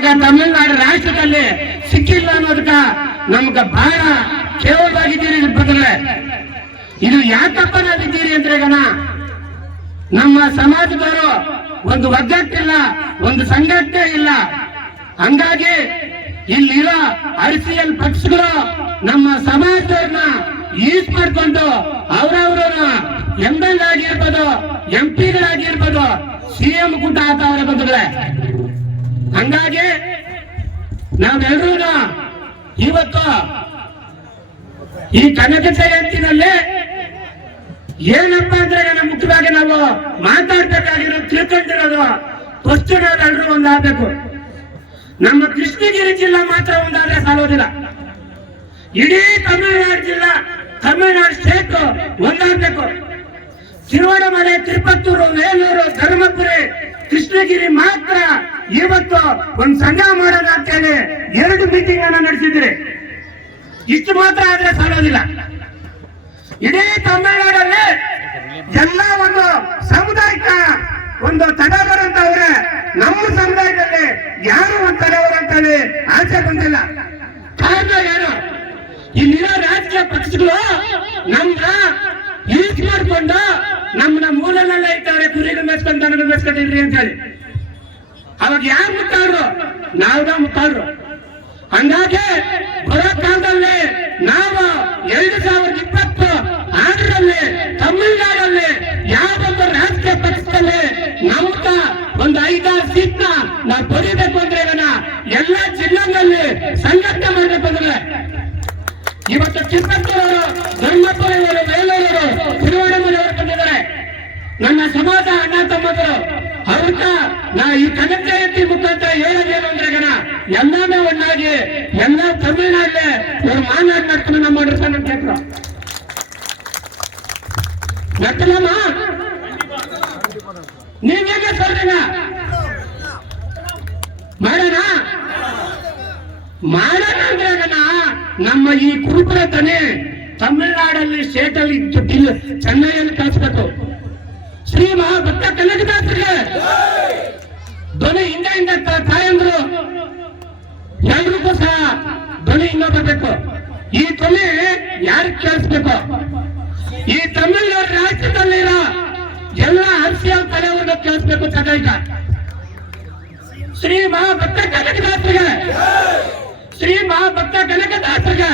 ನಮ್ಗ ತಮಿಳುನಾಡು ರಾಷ್ಟ್ರದಲ್ಲಿ ಸಿಕ್ಕಿಲ್ಲ ಅನ್ನೋದಕ್ಕ ನಮ್ಗ ಬಹಳ ಕೇವಲವಾಗಿದ್ದೀರಿ ಬದಲೇ. ಇದು ಯಾಕಪ್ಪ ನಾವಿದ್ದೀರಿ ಅಂದ್ರೆ ನಮ್ಮ ಸಮಾಜದವರು ಒಂದು ಒಗ್ಗಟ್ಟಿಲ್ಲ, ಒಂದು ಸಂಘಟನೆ ಇಲ್ಲ. ಹಂಗಾಗಿ ಇಲ್ಲಿರೋ RCL ಪಕ್ಷಗಳು ನಮ್ಮ ಸಮಾಜದವ್ರನ್ನ ಯೂಸ್ ಮಾಡ್ಕೊಂಡು ಅವರವರನ್ನ ML ಆಗಿರ್ಬೋದು, MP ಗಳಾಗಿರ್ಬೋದು, CM ಕೂಟ ಆತವ್ರೆ ಬಂಧುಗಳೇ. ಹಂಗಾಗಿ ನಾವೆಲ್ಲರೂ ಇವತ್ತು ಈ ಕನಕ ಜಯಂತಿನಲ್ಲಿ ಏನಪ್ಪಾ ಅಂದ್ರೆ ಮುಖ್ಯವಾಗಿ ನಾವು ಮಾತಾಡ್ಬೇಕಾಗಿರೋದು, ತಿಳ್ಕೊಂಡಿರೋದು ಫಸ್ಟ್ ನಾವೆಲ್ಲರೂ ಒಂದಾಗಬೇಕು. ನಮ್ಮ ಕೃಷ್ಣಗಿರಿ ಜಿಲ್ಲಾ ಮಾತ್ರ ಒಂದಾದ್ರೆ ಸಾಲೋದಿಲ್ಲ. ಇಡೀ ತಮಿಳುನಾಡು ಜಿಲ್ಲಾ, ತಮಿಳುನಾಡು ಸ್ಟೇಟ್ ಒಂದಾಗಬೇಕು. ತಿರುವಣಮಲೆ, ತಿರುಪತ್ತೂರು, ವೇಲೂರು, ಧರ್ಮಪುರಿ, ಕೃಷ್ಣಗಿರಿ ಮಾತ್ರ ಇವತ್ತು ಒಂದು ಸಂಘ ಮಾಡೋಣ ಅಂತ ಹೇಳಿ 2 ಮೀಟಿಂಗ್ ಅನ್ನ ನಡೆಸಿದ್ರಿ. ಇಷ್ಟು ಮಾತ್ರ ಆದ್ರೆ ಸಾಲೋದಿಲ್ಲ. ಇಡೀ ತಮಿಳುನಾಡಲ್ಲಿ ಎಲ್ಲ ಒಂದು ಸಾಮುದಾಯಿಕ ಒಂದು ತಡವರು ಅಂತ ಅವ್ರೆ, ನಮ್ಮ ಸಮುದಾಯದಲ್ಲಿ ಯಾರು ಒಂದು ತಡವರು ಅಂತ ಹೇಳಿ ಆಚೆ ಬಂದಿಲ್ಲ. ಕಾರಣ ಏನು? ಇಲ್ಲಿರೋ ರಾಜಕೀಯ ಪಕ್ಷಗಳು ನಮ್ನ ಯೂಸ್ ಮಾಡ್ಕೊಂಡು ನಮ್ಮನ್ನ ಮೂಲನೆಲ್ಲ ಇರ್ತಾರೆ, ಕುರಿಗಳು ಮೆಚ್ಕೊಂಡು ದನಗಳು ಮೆಚ್ಕೊಂಡಿರ್ರಿ ಅಂತ ಹೇಳಿ. ಅವಾಗ ಯಾರು ಮುಟ್ಟಾಡ್ರು? ನಾವ್ದ ಮುಟ್ಟಾಡ್ರು. ಹಂಗಾಗಿ ಬರೋ ಕಾಲದಲ್ಲಿ ನಾವು 2026ರಲ್ಲಿ ತಮಿಳುನಾಡಲ್ಲಿ ಯಾವೊಂದು ರಾಜಕೀಯ ಪಕ್ಷದಲ್ಲಿ ನಮ್ಗ ಒಂದು 5-6 ಸೀಟ್ನ ನಾವು ಪಡಿಬೇಕು ಅಂದ್ರೆ ಎಲ್ಲ ಜಿಲ್ಲೆಗಳಲ್ಲಿ ಸಂಘಟನೆ ಮಾಡಬೇಕು ಅಂದ್ರೆ ಇವತ್ತು ತಿರುಪತ್ತೂರವರು, ಧರ್ಮಪುರಿಯವರು, ವೇಲೂರವರು, ತಿರುವಣಮಲೆಯವರು ಬಂದಿದ್ದಾರೆ. ನನ್ನ ಸಮಾಜ ಅಣ್ಣ ತಮ್ಮದರು ಅವ್ರನ್ನ ನಾ ಈ ಕನಕ ಜಯಂತಿ ಮುಖಾಂತರ ಹೇಳೋದೇನು ಅಂದ್ರೆ ಎಲ್ಲಾನು ಒನ್ನಾಗಿ ಎಲ್ಲ ತಮಿಳುನಾಡಲ್ಲಿ ಇವ್ರು ಮಾಡ್ಕೊಂಡು ನಮ್ಮ ಮಾಡಿರ್ತಾನೆ ಅಂತ ಹೇಳ್ರು. ನಕ್ಕಲಮ್ಮ ನೀವ್ ಹೇಗೆ ಸರ್ಗ ಮಾಡೋಣ ಅಂದ್ರೆ ನಮ್ಮ ಈ ಕುರುಕುಲ ತಾನೆ ತಮಿಳುನಾಡಲ್ಲಿ ಸ್ಟೇಟಲ್ಲಿ ಚೆನ್ನೈಯಲ್ಲಿ ಕಳಿಸ್ಬೇಕು. ಶ್ರೀ ಮಹಾಭಕ್ತ ಕನಕದಾಸರಿಗೆ ಧ್ವನಿ ಹಿಂದೆ ತಾಯಂದ್ರು ಎಲ್ರಿಗೂ ಸಹ ಧ್ವನಿ ಹಿಂಗ ಬರಬೇಕು. ಈ ಧ್ವನಿ ಯಾರಿಗೆ ಕೇಳಿಸ್ಬೇಕು? ಈ ತಮಿಳುನಾಡು ರಾಜ್ಯದಲ್ಲಿರೋ ಎಲ್ಲ RCL ತಲೆಯವ್ರನ್ನ ಕೇಳಿಸ್ಬೇಕು. ಸದೈಕ ಶ್ರೀ ಮಹಾಭಕ್ತ ಕನಕದಾಸರಿಗೆ, ಶ್ರೀ ಮಹಾಭಕ್ತ ಕನಕದಾಸರಿಗೆ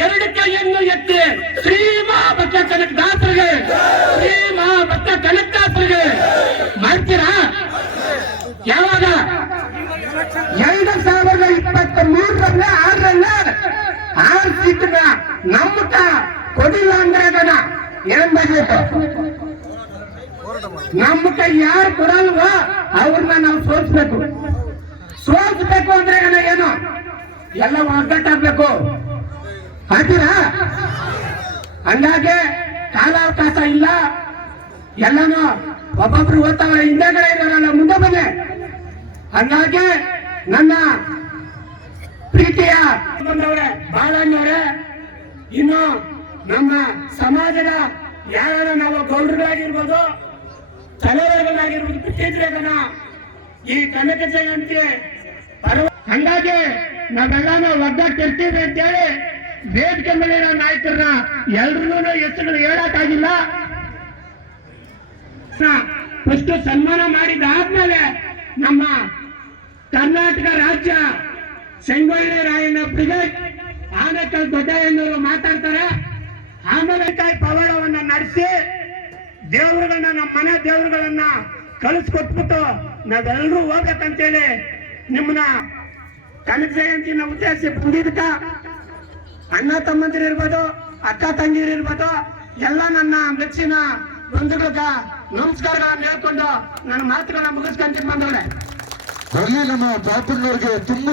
2 ಕೈಯನ್ನು ಎತ್ತಿ ಶ್ರೀ ಮಹಾಭಕ್ತ ಕನಕದಾಸರಿಗೆ, ಶ್ರೀ ಮಹಾಭಕ್ತ ಕನಕದಾಸರಿಗೆ ಮಾಡ್ತೀರಾ? ಯಾವಾಗ? 2023ರಲ್ಲಿ 6 ಸೀಟ್ನ ನಮ್ಮಕ ಕೊಡಿಲ್ಲ ಅಂದ್ರೆ ಏನ್ ಮಾಡ್ಬೇಕು? ನಮ್ಮಕ ಯಾರು ಕೊಡಲ್ವೋ ಅವ್ರನ್ನ ನಾವು ಸೋಲ್ಸ್ಬೇಕು ಅಂದ್ರೆ ಏನು? ಎಲ್ಲ ಒಗ್ಗಟ್ಟಾಗ್ಬೇಕು. ಹಾಕಿರಾ? ಹಂಗಾಗಿ ಕಾಲಾವಕಾಶ ಇಲ್ಲ. ಎಲ್ಲಾನು ಒಬ್ಬೊಬ್ರು ಓದ್ತಾವ್ರೆ, ಹಿಂದೆಗಡೆ ಇರೋಲ್ಲ, ಮುಂದೆ ಬನ್ನಿ. ಹಂಗಾಗಿ ನನ್ನ ಪ್ರೀತಿಯ ಬಂದವ್ರೆ, ಬಾಳಣ್ಣವ್ರೆ, ಇನ್ನು ನಮ್ಮ ಸಮಾಜದ ಯಾರು ನಾವು ಗೌಡ್ರಗಳಾಗಿರ್ಬೋದು, ತಲೆವರ್ಗಳಾಗಿರ್ಬೋದು ಬಿಟ್ಟಿದ್ರೆ ಈ ಕನಕ ಜಯಂತಿ ಹಂಗಾಗಿ ನಾವೆಲ್ಲಾನು ಒಗ್ಗಟ್ಟಿರ್ತೀವಿ ಅಂತೇಳಿ ವೇದಿಕೆ ಮೇಲಿರೋ ನಾಯಕರನ್ನ ಎಲ್ರಿಗೂ ಹೆಸರುಗಳು ಹೇಳಕ್ಕಾಗಿಲ್ಲ. ಫಸ್ಟ್ ಸನ್ಮಾನ ಮಾಡಿದಾದ್ಮೇಲೆ ನಮ್ಮ ಕರ್ನಾಟಕ ರಾಜ್ಯ ಸಂಗೊಳ್ಳಿ ರಾಯಣ್ಣ ಬ್ರಿಗೇಡ್ ಆನೇಕಲ್ ದೊಡ್ಡಯ್ಯನವರು ಮಾತಾಡ್ತಾರೆ. ಆಮೇಲೆ ಪವಾಡವನ್ನ ನಡೆಸಿ ದೇವರುಗಳನ್ನ, ನಮ್ಮ ಮನೆ ದೇವರುಗಳನ್ನ ಕಳಿಸ್ಕೊಟ್ಬಿಟ್ಟು ನಾವೆಲ್ಲರೂ ಹೋಗ್ಬೇಕಂತೇಳಿ ನಿಮ್ಮನ್ನ ಕನಕ ಜಯಂತಿನ ಉದ್ದೇಶಿಸಿ ಬಂದಿದ್ದಕ್ಕ ಅಣ್ಣ ತಮ್ಮಂದಿರಿರ್ಬೋದು, ಅಕ್ಕ ತಂಗಿರಿರ್ಬೋದು, ಎಲ್ಲ ನನ್ನ ಮೆಚ್ಚಿನ ಬಂಧುಗಳ ನಮಸ್ಕಾರಗಳನ್ನ ಹೇಳ್ಕೊಂಡು ನನ್ನ ಮಾತುಗಳನ್ನ ಮುಗಿಸ್ಕೊಂತೀನಿ ಬಂದವ್ರೆ. ನಮ್ಮ ಪಾಪಣ್ಣವ್ರಿಗೆ ತುಂಬ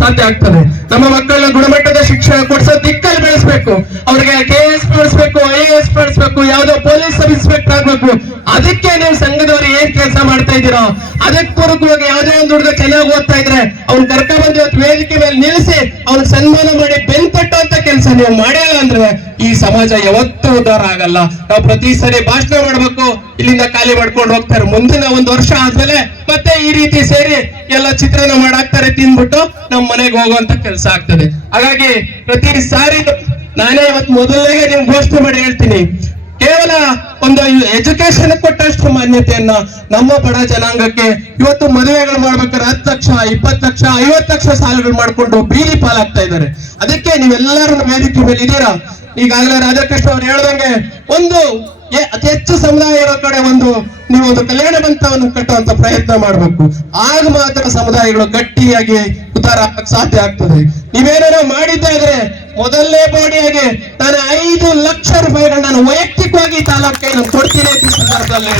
ಸಾಧ್ಯ ಆಗ್ತದೆ. ನಮ್ಮ ಮಕ್ಕಳನ್ನ ಗುಣಮಟ್ಟದ ಶಿಕ್ಷಣ ಕೊಡಿಸೋ ದಿಕ್ಕಲ್ಲಿ ಬೆಳೆಸಬೇಕು. ಅವ್ರಿಗೆ KS ಮಾಡಿಸ್ಬೇಕು, IAS ಮಾಡಿಸ್ಬೇಕು, ಯಾವ್ದೋ ಪೊಲೀಸ್ ಸಬ್ ಇನ್ಸ್ಪೆಕ್ಟರ್ ಆಗ್ಬೇಕು. ಅದಕ್ಕೆ ನೀವು ಸಂಘದವ್ರು ಏನ್ ಕೆಲಸ ಮಾಡ್ತಾ ಇದ್ದೀರೋ ಅದಕ್ಕೆ ಪೂರಕವಾಗಿ ಯಾವ್ದೇ ಒಂದು ಹುಡುಗ ಚೆನ್ನಾಗಿ ಓದ್ತಾ ಇದ್ರೆ ಅವ್ನ ಕರ್ಕೊಂಡ್ಬಂದು ಇವತ್ತು ವೇದಿಕೆ ಮೇಲೆ ನಿಲ್ಲಿಸಿ ಅವ್ನಿಗೆ ಸನ್ಮಾನ ಮಾಡಿ ಬೆನ್ತಟ್ಟುವಂತ ಕೆಲಸ ನೀವು ಮಾಡಿಲ್ಲ ಅಂದ್ರೆ ಈ ಸಮಾಜ ಯಾವತ್ತೂ ಉದ್ಧಾರ ಆಗಲ್ಲ. ನಾವು ಪ್ರತಿ ಸರಿ ಭಾಷಣ ಮಾಡ್ಬೇಕು, ಇಲ್ಲಿಂದ ಖಾಲಿ ಮಾಡ್ಕೊಂಡು ಹೋಗ್ತಾರೆ. ಮುಂದಿನ 1 ವರ್ಷ ಆದ್ಮೇಲೆ ಮತ್ತೆ ಈ ರೀತಿ ಸೇರಿ ಎಲ್ಲ ಚಿತ್ರಣ ಮಾಡಾಕ್ತಾರೆ, ತಿಂದ್ಬಿಟ್ಟು ನಮ್ಮ ಮನೆಗೆ ಹೋಗುವಂತ ಕೆಲಸ ಆಗ್ತದೆ. ಹಾಗಾಗಿ ಪ್ರತಿ ಸಾರಿ ನಾನೇ ಇವತ್ತು ಮೊದಲನೇ ನಿಮ್ಗೆ ಘೋಷಣೆ ಮಾಡಿ ಹೇಳ್ತೀನಿ, ಕೇವಲ ಒಂದು ಎಜುಕೇಶನ್ ಕೊಟ್ಟಷ್ಟು ಮಾನ್ಯತೆಯನ್ನ ನಮ್ಮ ಬಡ ಜನಾಂಗಕ್ಕೆ ಇವತ್ತು ಮದುವೆಗಳು ಮಾಡ್ಬೇಕಾದ್ರೆ 10 ಲಕ್ಷ 20 ಲಕ್ಷ 50 ಲಕ್ಷ ಸಾಲಗಳು ಮಾಡ್ಕೊಂಡು ಬೀದಿ ಪಾಲಾಗ್ತಾ ಇದ್ದಾರೆ. ಅದಕ್ಕೆ ನೀವೆಲ್ಲರೂ ವೇದಿಕೆ ಮೇಲೆ ಇದ್ದೀರಾ. ಈಗಾಗಲೇ ರಾಧಾಕೃಷ್ಣ ಅವ್ರು ಹೇಳ್ದಂಗೆ ಒಂದು ಅತಿ ಹೆಚ್ಚು ಸಮುದಾಯ ಇರೋ ಕಡೆ ನೀವು ಒಂದು ಕಲ್ಯಾಣ ಮಂಟಪವನ್ನು ಕಟ್ಟುವಂತ ಪ್ರಯತ್ನ ಮಾಡ್ಬೇಕು. ಆಗ ಮಾತ್ರ ಸಮುದಾಯಗಳು ಗಟ್ಟಿಯಾಗಿ ಉದ್ಧಾರ ಆಗಕ್ಕೆ ಸಾಧ್ಯ ಆಗ್ತದೆ. ನೀವೇನಾದ್ರು ಮಾಡಿದ್ದಾದ್ರೆ ಮೊದಲನೇ ಬಾಡಿಯಾಗಿ ನಾನು 5 ಲಕ್ಷ ರೂಪಾಯಿಗಳು ನಾನು ವೈಯಕ್ತಿಕವಾಗಿ ತಾಲೂಕಿಗೆ ನಾನು ಕೊಡ್ತೀನಿ ಅಂತ ಸಂದರ್ಭದಲ್ಲಿ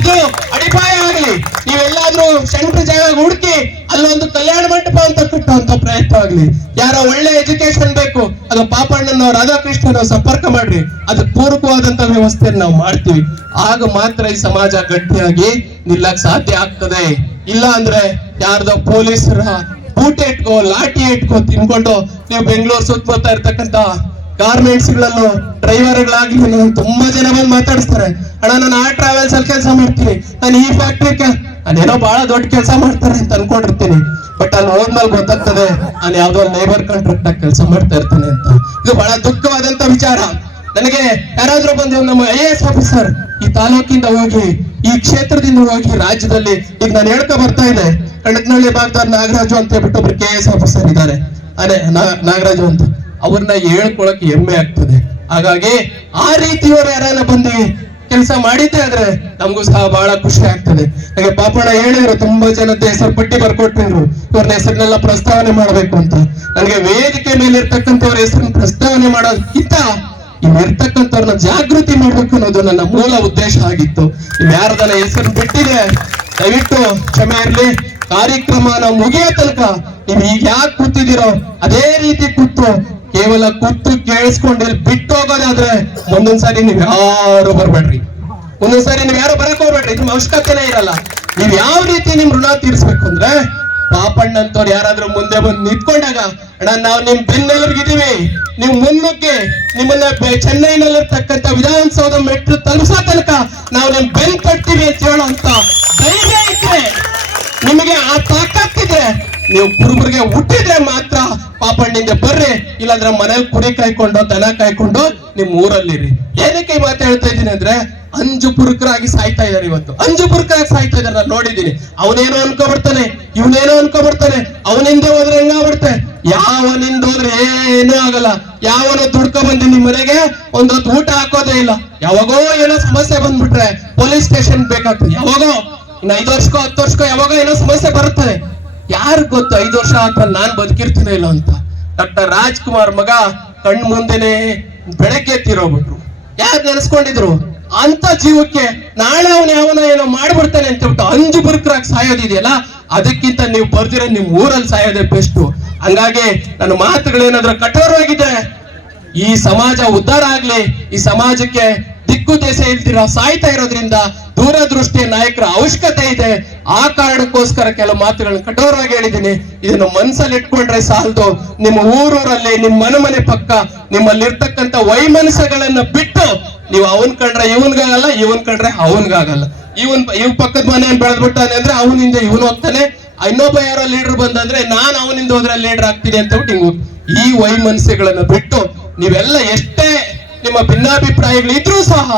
ಇದು ಅಡಿಪಾಯ ಆಗಲಿ. ನೀವೆಲ್ಲಾದ್ರೂ ಸೆಂಟ್ರ್ ಜಾಗ ಹುಡುಕಿ ಅಲ್ಲೊಂದು ಕಲ್ಯಾಣ ಮಂಟಪ ಅಂತ ಕಟ್ಟುವಂತ ಪ್ರಯತ್ನ ಆಗ್ಲಿ. ಯಾರೋ ಒಳ್ಳೆ ಎಜುಕೇಶನ್ ಬೇಕು, ಅದು ಪಾಪಣ್ಣನೋ ರಾಧಾಕೃಷ್ಣನೋ ಸಂಪರ್ಕ ಮಾಡ್ರಿ, ಅದಕ್ಕೆ ಪೂರಕವಾದಂತ ವ್ಯವಸ್ಥೆಯನ್ನು ನಾವು ಮಾಡ್ತೀವಿ. ಆಗ ಮಾತ್ರ ಈ ಸಮಾಜ ಗಟ್ಟಿಯಾಗಿ ನಿಲ್ಲಕ್ ಸಾಧ್ಯ ಆಗ್ತದೆ. ಇಲ್ಲ ಅಂದ್ರೆ ಯಾರ್ದೋ ಪೊಲೀಸರ ಬೂಟೆ ಇಟ್ಕೋ ಲಾಠಿ ಇಟ್ಕೋ ತಿನ್ಕೊಂಡು ನೀವು ಬೆಂಗಳೂರು ಸುತ್ತಮುತ್ತ ಇರ್ತಕ್ಕಂತ ಗಾರ್ಮೆಂಟ್ಸ್ ಗಳಲ್ಲೂ ಡ್ರೈವರ್ಗಳಾಗ್ಲಿ ತುಂಬಾ ಜನ ಬಂದು ಮಾತಾಡಿಸ್ತಾರೆ, ಅಣ್ಣ ನಾನು ಆ ಟ್ರಾವೆಲ್ಸ್ ಅಲ್ಲಿ ಕೆಲಸ ಮಾಡ್ತೀನಿ, ನಾನು ಈ ಫ್ಯಾಕ್ಟ್ರಿ ನಾನೇನೋ ಬಹಳ ದೊಡ್ಡ ಕೆಲಸ ಮಾಡ್ತಾರೆ ಅಂತ ಅನ್ಕೊಂಡಿರ್ತೀನಿ. ಬಟ್ ಅಲ್ಲಿ ಹೋದ್ಮೇಲೆ ಗೊತ್ತಾಗ್ತದೆ ನಾನು ಯಾವ್ದೋ ಲೇಬರ್ ಕಾಂಟ್ರಾಕ್ಟ್ ಆಗಿ ಕೆಲಸ ಮಾಡ್ತಾ ಇರ್ತಾನೆ ಅಂತ. ಇದು ಬಹಳ ದುಃಖವಾದಂತ ವಿಚಾರ. ನನಗೆ ಯಾರಾದ್ರೂ ಬಂದು ನಮ್ಮ IAS ಆಫೀಸರ್ ಈ ತಾಲೂಕಿಂದ ಹೋಗಿ ಈ ಕ್ಷೇತ್ರದಿಂದ ಹೋಗಿ ರಾಜ್ಯದಲ್ಲಿ ಈಗ ನಾನು ಹೇಳ್ಕೊ ಬರ್ತಾ ಇದೆ, ಕಣಕನಹಳ್ಳಿ ಭಾಗದವ್ರು ನಾಗರಾಜು ಅಂತ ಹೇಳ್ಬಿಟ್ಟು ಒಬ್ರು KS ಆಫೀಸರ್ ಇದ್ದಾರೆ, ಅದೇ ನಾಗರಾಜು ಅಂತ, ಅವ್ರನ್ನ ಹೇಳ್ಕೊಳಕ್ ಹೆಮ್ಮೆ ಆಗ್ತದೆ. ಹಾಗಾಗಿ ಆ ರೀತಿಯವರು ಯಾರನ್ನ ಬಂದು ಕೆಲಸ ಮಾಡಿದ್ದೆ ಆದ್ರೆ ನಮಗೂ ಸಹ ಬಹಳ ಖುಷಿ ಆಗ್ತದೆ. ಹಾಗೆ ಪಾಪಣ್ಣ ಹೇಳಿದ್ರು, ತುಂಬಾ ಜನದ ಹೆಸರು ಪಟ್ಟಿ ಬರ್ಕೊಟ್ಟಿದ್ರು, ಇವ್ರನ್ನ ಹೆಸರನ್ನೆಲ್ಲ ಪ್ರಸ್ತಾವನೆ ಮಾಡ್ಬೇಕು ಅಂತ. ನನಗೆ ವೇದಿಕೆ ಮೇಲೆ ಇರ್ತಕ್ಕಂಥವ್ರ ಹೆಸರನ್ನ ಪ್ರಸ್ತಾವನೆ ಮಾಡೋದಕ್ಕಿಂತ ಇರ್ತಕ್ಕಂಥವ್ರನ್ನ ಜಾಗೃತಿ ಮಾಡ್ಬೇಕು ಅನ್ನೋದು ನನ್ನ ಮೂಲ ಉದ್ದೇಶ ಆಗಿತ್ತು. ನಿಮ್ ಯಾರ್ದನ್ನ ಹೆಸರು ಬಿಟ್ಟಿದೆ ದಯವಿಟ್ಟು ಕ್ಷಮೆ ಇರ್ಲಿ. ಕಾರ್ಯಕ್ರಮ ನಾವು ಮುಗಿಯೋ ತನಕ ನೀವು ಈಗ ಯಾಕೆ ಕೂತಿದ್ದೀರೋ ಅದೇ ರೀತಿ ಕೂತು ಕೇವಲ ಕೂತು ಕೇಳಿಸ್ಕೊಂಡು ಬಿಟ್ಟು ಹೋಗೋದಾದ್ರೆ ಮುಂದೊಂದ್ಸಾರಿ ನೀವ್ ಯಾರು ಬರ್ಬೇಡ್ರಿ. ಒಂದೊಂದ್ಸಾರಿ ನೀವ್ ಯಾರು ಬರಕ್ ಹೋಗ್ಬೇಡ್ರಿ, ನಿಮ್ ಅವಶ್ಯಕತೆನೇ ಇರಲ್ಲ. ನೀವ್ ಯಾವ ರೀತಿ ನಿಮ್ ಋಣ ತೀರ್ಸ್ಬೇಕು ಅಂದ್ರೆ ಪಾಪಣ್ಣಂತವ್ರು ಯಾರಾದ್ರೂ ಮುಂದೆ ಬಂದು ನಿಂತ್ಕೊಂಡಾಗ ಅಣ್ಣ ನಾವು ನಿಮ್ ಬೆನ್ನೆಲುಬಿಗಿದೀವಿ, ನೀವು ಮುನ್ನುಗ್ಗಿ ನಿಮ್ಮನ್ನ ಚೆನ್ನೈನಲ್ಲಿರ್ತಕ್ಕಂಥ ವಿಧಾನಸೌಧ ಮೆಟ್ಲು ತಲುಪಿಸೋ ತನಕ ನಾವು ನಿಮ್ ಬೆನ್ ಕಟ್ತೀವಿ ಅಂತ ಹೇಳೋಂತ ಧೈರ್ಯ ಇದ್ರೆ, ನಿಮಗೆ ಆ ತಾಕತ್ತಿದ್ರೆ, ನೀವು ಕುರುಬರಿಗೆ ಹುಟ್ಟಿದ್ರೆ ಮಾತ್ರ ಪಾಪಣ್ಣಿಂದ ಬರ್ರಿ. ಇಲ್ಲಾಂದ್ರೆ ಮನೇಲಿ ಕುರಿ ಕಾಯ್ಕೊಂಡು ದನ ಕಾಯ್ಕೊಂಡು ನಿಮ್ ಊರಲ್ಲಿರಿ. ಏನಕ್ಕೆ ಈ ಮಾತು ಹೇಳ್ತಾ ಇದ್ದೀನಿ ಅಂದ್ರೆ ಅಂಜು ಪುರುಕರಾಗಿ ಸಾಯ್ತಾ ಇದಾರೆ. ಇವತ್ತು ಅಂಜು ಪುರುಕರಾಗಿ ಸಾಯ್ತಾ ಇದಾರೆ. ನಾನು ನೋಡಿದ್ದೀನಿ. ಅವನೇನೋ ಅನ್ಕೊಬಿಡ್ತಾನೆ, ಇವನೇನೋ ಅನ್ಕೊಬಿಡ್ತಾನೆ, ಅವನಿಂದ ಹೋದ್ರೆ ಹೆಂಗಾಗ್ಬಿಡ್ತೆ, ಯಾವನಿಂದ ಹೋದ್ರೆ ಏನೂ ಆಗಲ್ಲ. ಯಾವನೋ ದುಡ್ಕೊ ಬಂದು ನಿಮ್ ಮನೆಗೆ ಒಂದೊತ್ತು ಊಟ ಹಾಕೋದೇ ಇಲ್ಲ. ಯಾವಾಗೋ ಏನೋ ಸಮಸ್ಯೆ ಬಂದ್ಬಿಟ್ರೆ ಪೊಲೀಸ್ ಸ್ಟೇಷನ್ ಬೇಕಾಗ್ತದೆ. ಯಾವಾಗೋ ಇನ್ನು 5 ವರ್ಷಕ್ಕೋ 10 ವರ್ಷಕ್ಕೋ ಯಾವಾಗ ಏನೋ ಸಮಸ್ಯೆ ಬರುತ್ತದೆ. ಯಾರು ಗೊತ್ತು 5 ವರ್ಷ ಆದ್ಮೇಲೆ ನಾನ್ ಬದುಕಿರ್ತೀನಿ ಇಲ್ಲ ಅಂತ. ಡಾಕ್ಟರ್ ರಾಜ್ಕುಮಾರ್ ಮಗ ಕಣ್ ಮುಂದೆನೆ ಬೆಳಗ್ಗೆ ತೀರೋಗ್ಬಿಟ್ರು. ಯಾರು ನೆನೆಸ್ಕೊಂಡಿದ್ರು ಅಂತ ಜೀವಕ್ಕೆ ನಾಳೆ ಅವನು ಯಾವನ ಏನೋ ಮಾಡ್ಬಿಡ್ತಾನೆ ಅಂತ ಹೇಳ್ಬಿಟ್ಟು ಅಂಜು ಬುರುಕರಾಗಿ ಸಾಯೋದಿದೆಯಲ್ಲ, ಅದಕ್ಕಿಂತ ನೀವು ಬರ್ದಿರೋ ನಿಮ್ ಊರಲ್ಲಿ ಸಾಯೋದೇ ಬೆಸ್ಟ್. ಹಂಗಾಗಿ ನನ್ನ ಮಾತುಗಳೇನಾದ್ರೂ ಕಠೋರವಾಗಿದೆ, ಈ ಸಮಾಜ ಉದ್ಧಾರ ಆಗ್ಲಿ, ಈ ಸಮಾಜಕ್ಕೆ ದಿಕ್ಕು ದೆಸೆ ಇಲ್ದಿರ ಸಾಯ್ತಾ ಇರೋದ್ರಿಂದ ದೂರದೃಷ್ಟಿಯ ನಾಯಕರ ಅವಶ್ಯಕತೆ ಇದೆ. ಆ ಕಾರಣಕ್ಕೋಸ್ಕರ ಕೆಲವು ಮಾತುಗಳನ್ನು ಕಠೋರವಾಗಿ ಹೇಳಿದ್ದೀನಿ. ಇದನ್ನು ಮನಸ್ಸಲ್ಲಿ ಇಟ್ಕೊಂಡ್ರೆ ಸಾಲದು. ನಿಮ್ಮ ಊರೂರಲ್ಲಿ ನಿಮ್ಮ ಮನೆ ಪಕ್ಕ ನಿಮ್ಮಲ್ಲಿರ್ತಕ್ಕಂಥ ವೈಮನಸ್ಯಗಳನ್ನ ಬಿಟ್ಟು ನೀವು ಅವನ್ ಕಂಡ್ರೆ ಇವನ್ಗಾಗಲ್ಲ, ಇವನ್ ಕಂಡ್ರೆ ಅವನ್ಗಾಗಲ್ಲ. ಇವ್ ಪಕ್ಕದ ಮನೆ ಬೆಳೆದ್ಬಿಟ್ಟಾನೆ ಅಂದ್ರೆ ಅವನಿಂದ ಇವನು ಹೋಗ್ತಾನೆ, ಇನ್ನೊಬ್ಬ ಯಾರೋ ಲೀಡರ್ ಬಂದಂದ್ರೆ ನಾನು ಅವನಿಂದ ಹೋದ್ರೆ ಲೀಡರ್ ಆಗ್ತೀನಿ ಅಂತ ಬಿಟ್ಟು ಈ ವೈಮನಸ್ಯಗಳನ್ನ ಬಿಟ್ಟು ನೀವೆಲ್ಲ ಎಷ್ಟೇ ನಿಮ್ಮ ಭಿನ್ನಾಭಿಪ್ರಾಯಗಳಿದ್ರೂ ಸಹ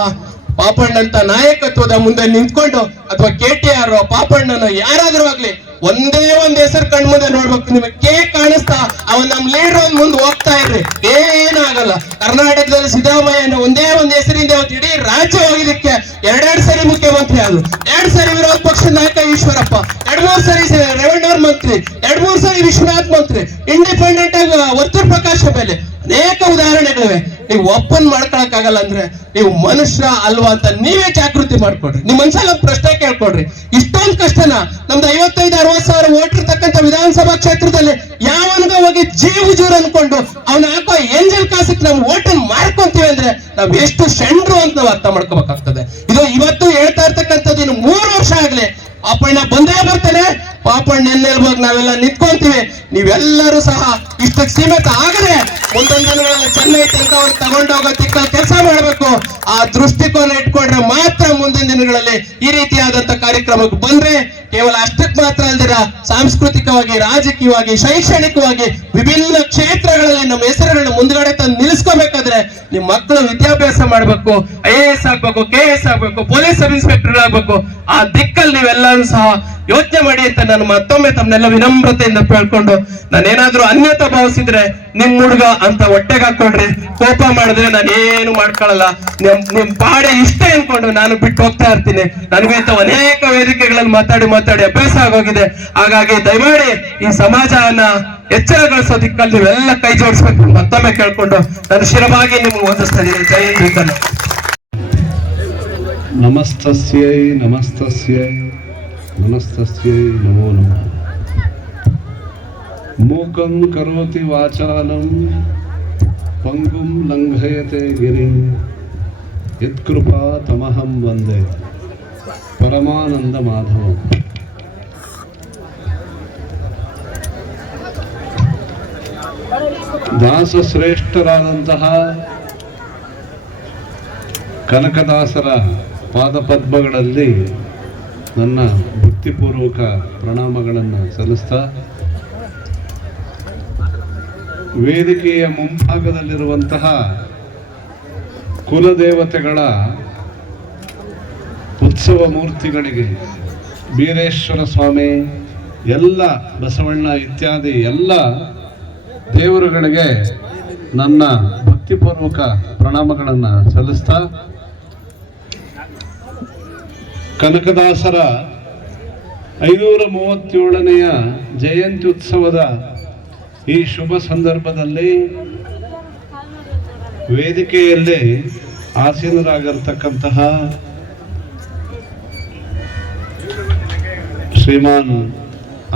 ಪಾಪಣ್ಣಂತ ನಾಯಕತ್ವದ ಮುಂದೆ ನಿಂತ್ಕೊಂಡು ಅಥವಾ KTR ಪಾಪಣ್ಣನ ಯಾರಾದ್ರೂ ಆಗ್ಲಿ ಒಂದೇ ಒಂದ್ ಹೆಸರು ಕಣ್ಮುಂದೆ ನೋಡ್ಬೇಕು. ನಿಮಗೆ ಕಾಣಿಸ್ತಾ ಅವನ್ ನಮ್ ಲೀಡರ್ ಮುಂದೆ ಹೋಗ್ತಾ ಇರ್ರಿ, ಏನಾಗಲ್ಲ. ಕರ್ನಾಟಕದಲ್ಲಿ ಸಿದ್ದರಾಮಯ್ಯನ ಒಂದೇ ಒಂದ್ ಹೆಸರಿಂದ ಇಡೀ ರಾಜ್ಯ ಹೋಗಿದ್ದಕ್ಕೆ 2 ಸರಿ ಮುಖ್ಯಮಂತ್ರಿ ಆದ್ರು, 2 ಸರಿ ವಿರೋಧ ಪಕ್ಷದ ನಾಯಕ ಈಶ್ವರಪ್ಪ, 2-3 ಸರಿ ರೆವೆನ್ಯೂ ಮಂತ್ರಿ, 2-3 ಸರಿ ವಿಶ್ವನಾಥ್ ಮಂತ್ರಿ, ಇಂಡಿಪೆಂಡೆಂಟ್ ಆಗಿ ವರ್ತೂರ್ ಪ್ರಕಾಶ ಮೇಲೆ ಅನೇಕ ಉದಾಹರಣೆಗಳಿವೆ. ನೀವು ಓಪನ್ ಮಾಡ್ಕೊಳಕ್ ಆಗಲ್ಲ ಅಂದ್ರೆ ನೀವು ಮನುಷ್ಯ ಅಲ್ವಾ ಅಂತ ನೀವೇ ಜಾಗೃತಿ ಮಾಡ್ಕೊಡ್ರಿ. ನಿಮ್ ಮನ್ಸಲ್ಲಿ ಒಂದು ಪ್ರಶ್ನೆ ಕೇಳ್ಕೊಡ್ರಿ, ಇಷ್ಟೊಂದು ಕಷ್ಟನ ನಮ್ದು 55-60 ಸಾವಿರ ಓಟ್ ಇರ್ತಕ್ಕಂಥ ವಿಧಾನಸಭಾ ಕ್ಷೇತ್ರದಲ್ಲಿ ಯಾವನ್ಗ ಹೋಗಿ ಜೀರು ಅನ್ಕೊಂಡು ಅವ್ನ ಹಾಕೋ ಏಂಜಲ್ ಕಾಸಕ್ಕೆ ನಾವು ಓಟನ್ ಮಾಡ್ಕೊಂತೀವಿ ಅಂದ್ರೆ ನಾವ್ ಎಷ್ಟು ಶಂಡ್ರು ಅಂತ ನಾವು ಅರ್ಥ ಮಾಡ್ಕೋಬೇಕಾಗ್ತದೆ. ಇದು ಇವತ್ತು ಹೇಳ್ತಾ ಇರ್ತಕ್ಕಂಥದ್ದು ಇನ್ನು 3 ವರ್ಷ ಆಗ್ಲಿ ಪಾಪಣ್ಣ ಬಂದೇ ಬರ್ತಾನೆ. ಪಾಪಣ್ಣ ಎಲ್ಲೆಲ್ಬೋದು ನಾವೆಲ್ಲ ನಿಂತ್ಕೊಂತೀವಿ. ನೀವೆಲ್ಲರೂ ಸಹ ಇಷ್ಟಕ್ಕೆ ಸೀಮಿತ ಆಗದೆ ಮುಂದೊಂದು ದಿನಗಳಲ್ಲಿ ಚೆನ್ನೈ ತನಕ ಅವ್ರು ತಗೊಂಡೋಗೋ ದಿಕ್ಕಲ್ಲಿ ಕೆಲಸ ಮಾಡಬೇಕು. ಆ ದೃಷ್ಟಿಕೋನ ಇಟ್ಕೊಂಡ್ರೆ ಮಾತ್ರ ಮುಂದಿನ ದಿನಗಳಲ್ಲಿ ಈ ರೀತಿಯಾದಂತ ಕಾರ್ಯಕ್ರಮಕ್ಕೆ ಬಂದ್ರೆ ಕೇವಲ ಅಷ್ಟಕ್ಕೆ ಮಾತ್ರ ಅಲ್ದಿರ ಸಾಂಸ್ಕೃತಿಕವಾಗಿ, ರಾಜಕೀಯವಾಗಿ, ಶೈಕ್ಷಣಿಕವಾಗಿ ವಿಭಿನ್ನ ಕ್ಷೇತ್ರಗಳಲ್ಲಿ ನಮ್ಮ ಹೆಸರುಗಳನ್ನ ಮುಂದ್ಗಡೆ ತಂದು ನಿಲ್ಲಿಸ್ಕೋಬೇಕಾದ್ರೆ ನಿಮ್ ಮಕ್ಕಳು ವಿದ್ಯಾಭ್ಯಾಸ ಮಾಡ್ಬೇಕು, IAS ಆಗ್ಬೇಕು, KS ಆಗ್ಬೇಕು, ಪೊಲೀಸ್ ಸಬ್ ಇನ್ಸ್ಪೆಕ್ಟರ್ ಆಗ್ಬೇಕು. ಆ ದಿಕ್ಕಲ್ಲಿ ನೀವೆಲ್ಲರೂ ಸಹ ಯೋಚನೆ ಮಾಡಿ ಅಂತ ನಾನು ಮತ್ತೊಮ್ಮೆ ತಮ್ಮನ್ನೆಲ್ಲ ವಿನಮ್ರತೆಯಿಂದ ಕೇಳ್ಕೊಂಡು, ನಾನೇನಾದ್ರೂ ಅನ್ಯತಾ ಭಾವಿಸಿದ್ರೆ ನಿಮ್ ಹುಡುಗ ಅಂತ ಹೊಟ್ಟೆಗೆ ಹಾಕೊಳ್ರಿ. ಕೋಪ ಮಾಡಿದ್ರೆ ನಾನು ಏನು ಮಾಡ್ಕೊಳ್ಳಲ್ಲ. ನಿಮ್ ಪಾಡೆ ಇಷ್ಟ ಅನ್ಕೊಂಡು ನಾನು ಬಿಟ್ಟು ಹೋಗ್ತಾ ಇರ್ತೀನಿ. ನನಗಂತ ಅನೇಕ ವೇದಿಕೆಗಳಲ್ಲಿ ಮಾತಾಡಿ ಅಭ್ಯಾಸ ಆಗೋಗಿದೆ. ಹಾಗಾಗಿ ದಯಮಾಡಿ ಈ ಸಮಾಜನ ಎಚ್ಚರಗೊಳಿಸೋ ದಿಕ್ಕಲ್ಲಿ ನೀವೆಲ್ಲ ಕೈ ಜೋಡಿಸ್ಬೇಕು ಮತ್ತೊಮ್ಮೆ ಕೇಳ್ಕೊಂಡು ನಾನು ಶಿರವಾಗಿ ನಿಮ್ಗೆ ವಂದಿಸ್ತಾ ಇದ್ದೀನಿ. ಜೈ ಹಿಂದ್. ನಮಸ್ತಸ್ಯೈ ನಮಸ್ತಸ್ಯೈ ನಮಸ್ತಸ್ಯೈ ನಮೋ ನಮಃ. ಮೂಕಂ ಕರೋತಿ ವಾಚಾಲಂ ಪಂಗುಂ ಲಂಘಯತೆ ಗಿರಿಂ ಯತ್ಕೃಪಾ ತಮಹಂ ವಂದೇ ಪರಮಾನಂದ ಮಾಧವಂ. ದಾಸಶ್ರೇಷ್ಠರಾದಂತಹ ಕನಕದಾಸರ ಪಾದಪದ್ಮಗಳಲ್ಲಿ ನನ್ನ ಭಕ್ತಿಪೂರ್ವಕ ಪ್ರಣಾಮಗಳನ್ನು ಸಲ್ಲಿಸ್ತಾ, ವೇದಿಕೆಯ ಮುಂಭಾಗದಲ್ಲಿರುವಂತಹ ಕುಲದೇವತೆಗಳ ಉತ್ಸವ ಮೂರ್ತಿಗಳಿಗೆ, ಬೀರೇಶ್ವರ ಸ್ವಾಮಿ, ಎಲ್ಲ ಬಸವಣ್ಣ ಇತ್ಯಾದಿ ಎಲ್ಲ ದೇವರುಗಳಿಗೆ ನನ್ನ ಭಕ್ತಿಪೂರ್ವಕ ಪ್ರಣಾಮಗಳನ್ನು ಸಲ್ಲಿಸ್ತಾ, ಕನಕದಾಸರ 537ನೆಯ ಜಯಂತಿ ಉತ್ಸವದ ಈ ಶುಭ ಸಂದರ್ಭದಲ್ಲಿ ವೇದಿಕೆಯಲ್ಲಿ ಆಸೀನರಾಗಿರ್ತಕ್ಕಂತಹ ಶ್ರೀಮಾನ್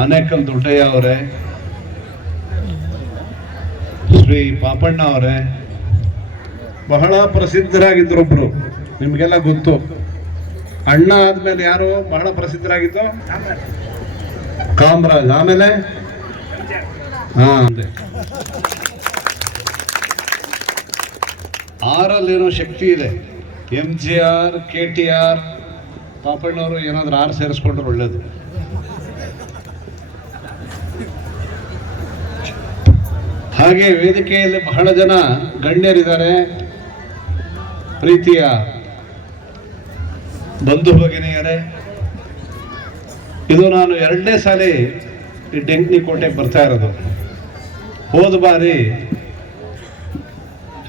ಆನೇಕಲ್ ದೊಡ್ಡಯ್ಯ ಅವರೇ, ಶ್ರೀ ಪಾಪಣ್ಣ ಅವರೇ, ಬಹಳ ಪ್ರಸಿದ್ಧರಾಗಿದ್ದರೊಬ್ರು, ನಿಮಗೆಲ್ಲ ಗೊತ್ತು. ಅಣ್ಣ ಆದ್ಮೇಲೆ ಯಾರು ಬಹಳ ಪ್ರಸಿದ್ಧರಾಗಿದ್ದು? ಕಾಮರಾಜ್. ಆಮೇಲೆ ಆರಲ್ಲೇನೋ ಶಕ್ತಿ ಇದೆ. MGR, KTR, ಪಾಪಣ್ಣವರು ಏನಾದ್ರೂ 6 ಸೇರಿಸ್ಕೊಂಡ್ರೆ ಒಳ್ಳೇದು. ಹಾಗೆ ವೇದಿಕೆಯಲ್ಲಿ ಬಹಳ ಜನ ಗಣ್ಯರಿದ್ದಾರೆ, ಪ್ರೀತಿಯ ಬಂಧು ಭಗಿನಿಯರೇ. ಇದು ನಾನು 2ನೇ ಸಾರಿ ಈ ಡೆಂಕ್ನಿ ಕೋಟೆಗೆ ಬರ್ತಾ ಇರೋದು. ಹೋದ ಬಾರಿ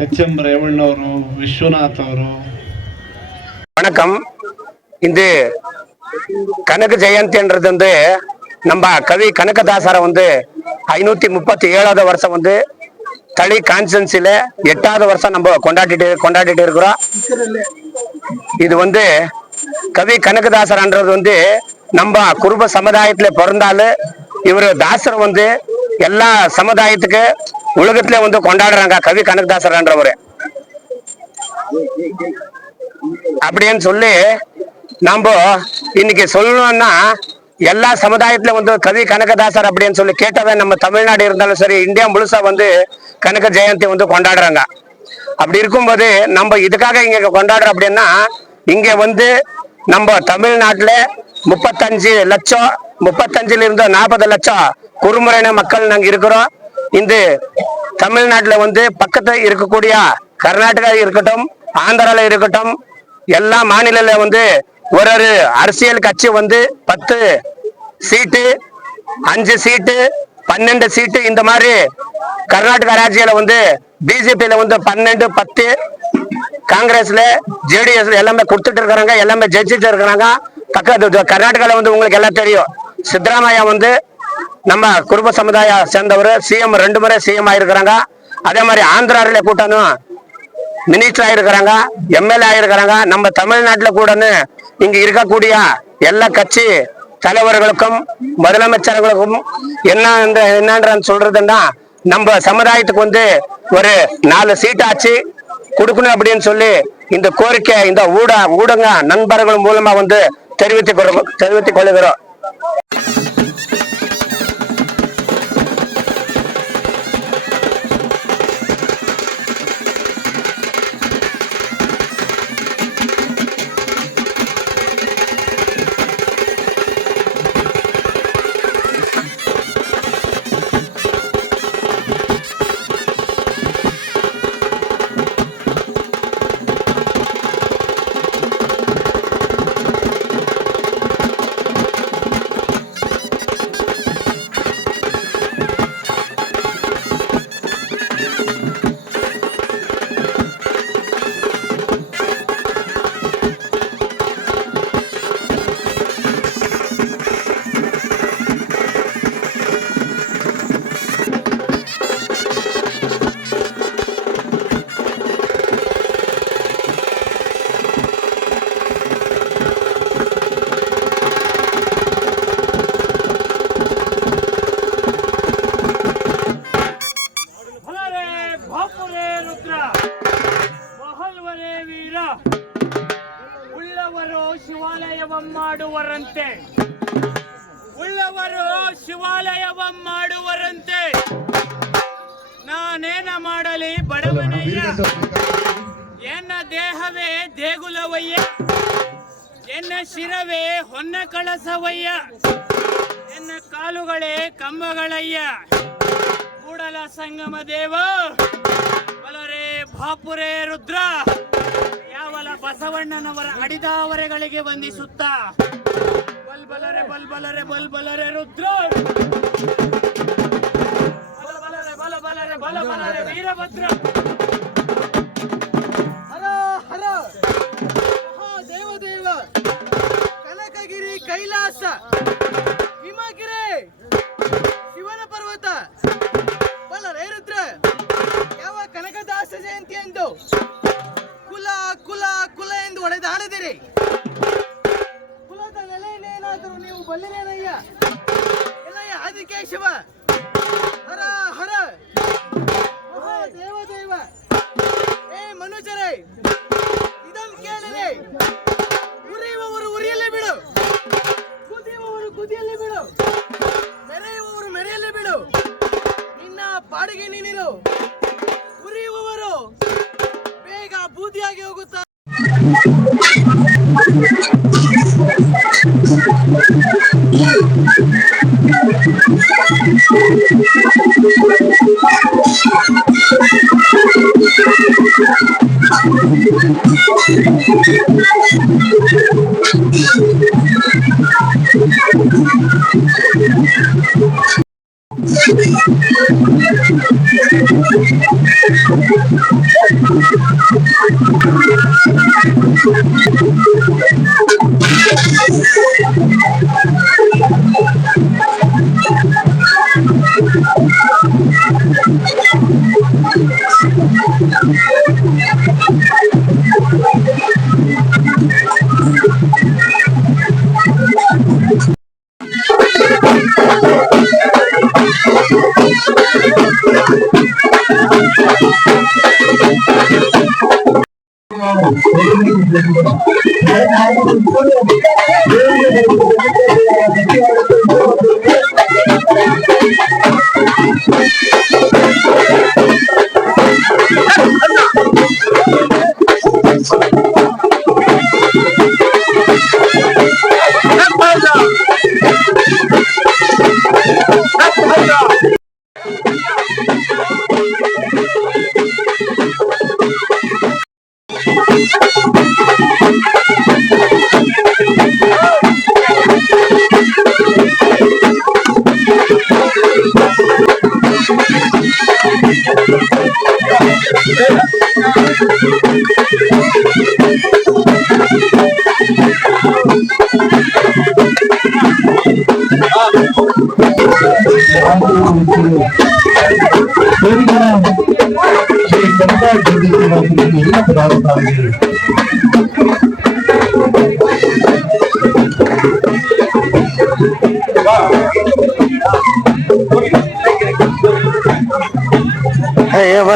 HM ರೇವಣ್ಣವರು, ವಿಶ್ವನಾಥ್ ಅವರು. வணக்கம். இந்த கனக ஜெயந்தின்றது வந்து நம்ம கவி கனகதாசரை வந்து 537வது வருஷம் வந்து தளி கான்ஸ்டன்சில 8வது வருஷம் நம்ம கொண்டாடிட்டு இருக்கிறோம். இது வந்து கவி கனகதாசர்ன்றது வந்து நம்ம குருப சமுதாயத்துல பிறந்தாலும் இவரு தாசர் வந்து எல்லா சமுதாயத்துக்கு உலகத்துல வந்து கொண்டாடுறாங்க கவி கனகதாசர்ன்றவரு. அப்படின்னு சொல்லி நம்ம இன்னைக்கு சொல்லணும்னா எல்லா சமுதாயத்துல வந்து கவி கனகதாசர் அப்படின்னு சொல்லி கேட்டவே நம்ம தமிழ்நாடு இருந்தாலும் சரி, இந்தியா முழுசா வந்து கனக ஜெயந்தி வந்து கொண்டாடுறாங்க. அப்படி இருக்கும்போது நம்ம இதுக்காக இங்க கொண்டாடுறோம் அப்படின்னா, இங்க வந்து நம்ம தமிழ்நாட்டுல 35 லட்சம் 35ல இருந்து 40 லட்சம் குறுமுறையின மக்கள் நாங்க இருக்கிறோம். இந்த தமிழ்நாட்டுல வந்து பக்கத்துல இருக்கக்கூடிய கர்நாடகா இருக்கட்டும், ஆந்திரால இருக்கட்டும், எல்லா மாநில வந்து ஒரு அரசியல் கட்சி வந்து 10 சீட்டு, 5 சீட்டு, 12 சீட்டு இந்த மாதிரி கர்நாடகா ராஜ்யில வந்து பிஜேபியில வந்து 12, 10, காங்கிரஸ்ல JDS எல்லாமே கொடுத்துட்டு இருக்கிறாங்க, எல்லாமே ஜெயிச்சுட்டு இருக்கிறாங்க. பக்கத்து கர்நாடகால வந்து உங்களுக்கு எல்லாம் தெரியும், சித்தராமையா வந்து நம்ம குடும்ப சமுதாய சேர்ந்தவர் CM 2 முறை CM ஆயிருக்கிறாங்க. அதே மாதிரி ஆந்திராவில கூட்டணும் மினிஸ்டர் ஆயிருக்கிறாங்க, MLA ஆயிருக்கிறாங்க. நம்ம தமிழ்நாட்டுல கூடன்னு இங்க இருக்கக்கூடிய எல்லா கட்சி தலைவர்களுக்கும் முதலமைச்சர்களுக்கும் என்னன்னு சொல்றதுன்னா, நம்ம சமுதாயத்துக்கு வந்து ஒரு 4 சீட் ஆச்சு கொடுக்கணும் அப்படின்னு சொல்லி இந்த கோரிக்கை இந்த ஊடக நண்பர்கள் மூலமா வந்து தெரிவித்துக் கொள்கிறோம். ಬಡವನಯ್ಯ, ಎನ್ನ ದೇಹವೇ ದೇಗುಲವಯ್ಯ, ಎನ್ನ ಶಿರವೇ ಹೊನ್ನ ಕಳಸವಯ್ಯ, ಎನ್ನ ಕಾಲುಗಳೇ ಕಂಬಗಳಯ್ಯ. ಕೂಡಲ ಸಂಗಮ ದೇವ ಬಲರೇ ಬಾಪುರೇ ರುದ್ರ, ಯಾವಲ ಬಸವಣ್ಣನವರ ಅಡಿದಾವರೆಗಳಿಗೆ ವಂದಿಸುತ್ತ ಬಲ್ಬಲರೆ ಬಲ್ಬಲರೆ ಬಲ್ಬಲರೆ ರುದ್ರ, ಬಲಬಲರೆ ಬಲಬಲರೆ ಬಲಬಲರೆ ವೀರಭದ್ರ. ಹರ ಹರ ಮಹಾದೇವದೇವ ಕನಕಗಿರಿ ಕೈಲಾಸ ಹಿಮಗಿರಿ ಶಿವನ ಪರ್ವತ ಬಲರೇರುದ್ರ ಯಾವ ಕನಕದಾಸ ಜಯಂತಿ ಎಂದು ಕುಲ ಕುಲ ಕುಲ ಎಂದು ಹೊಡೆದಾಡದಿರಿ. ಕುಲದ ನೆಲೆಯನ್ನೇನಾದರೂ ನೀವು ಬಲ್ಲಿರೇನಯ್ಯ ಎಲ್ಲಯ್ಯ ಆದಿಕೇಶವ. ಹರ ಹರ ಮಹಾದೇವದೇವ. ಏ ಮನುಜರೇ, ಇದನ್ನು ಕೇಳಿರಿ. ಉರಿಯುವವರು ಉರಿಯಲೇ ಬಿಡು, ಕುದಿಯುವವರು ಕುದಿಯಲೇ ಬಿಡು, ಮೆರೆಯುವವರು ಮೆರೆಯಲೇ ಬಿಡು. ನಿನ್ನ ಬಾಡಿಗೆ ನೀನಿರು. ಉರಿಯುವವರು ಬೇಗ ಬೂದಿಯಾಗಿ ಹೋಗುತ್ತಾ.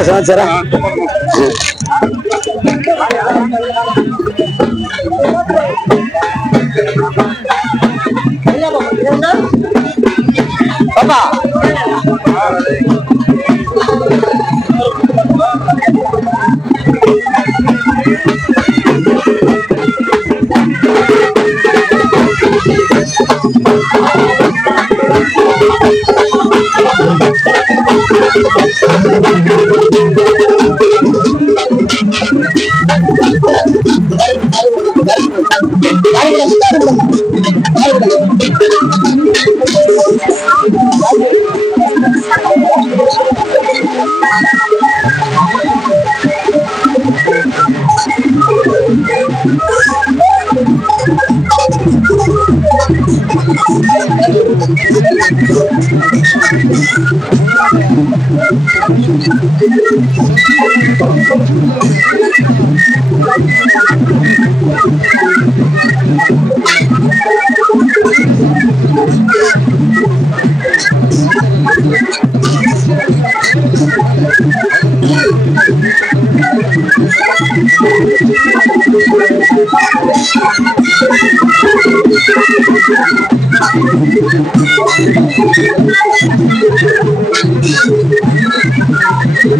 ಸಮಾಚಾರ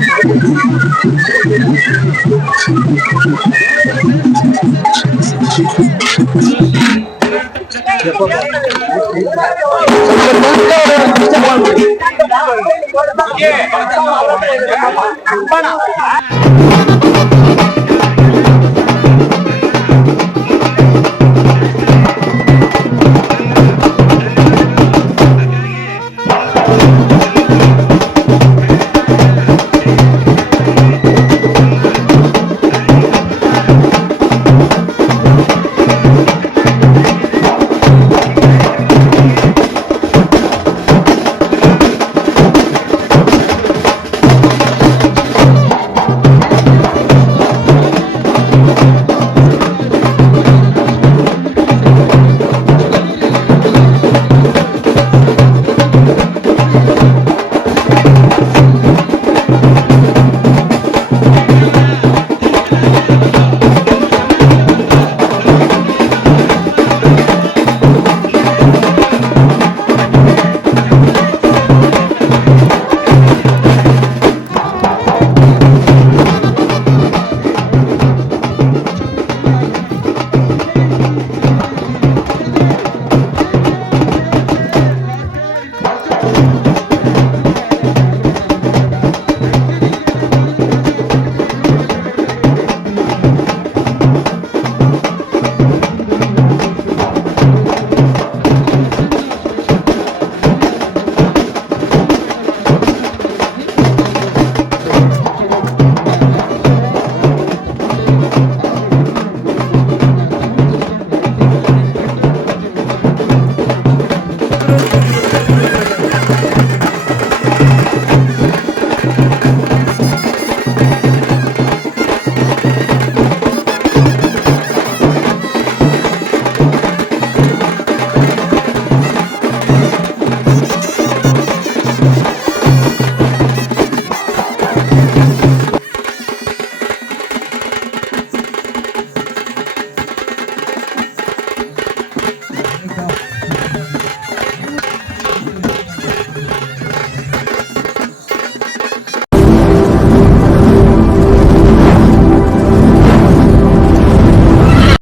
Thank you. Yeah.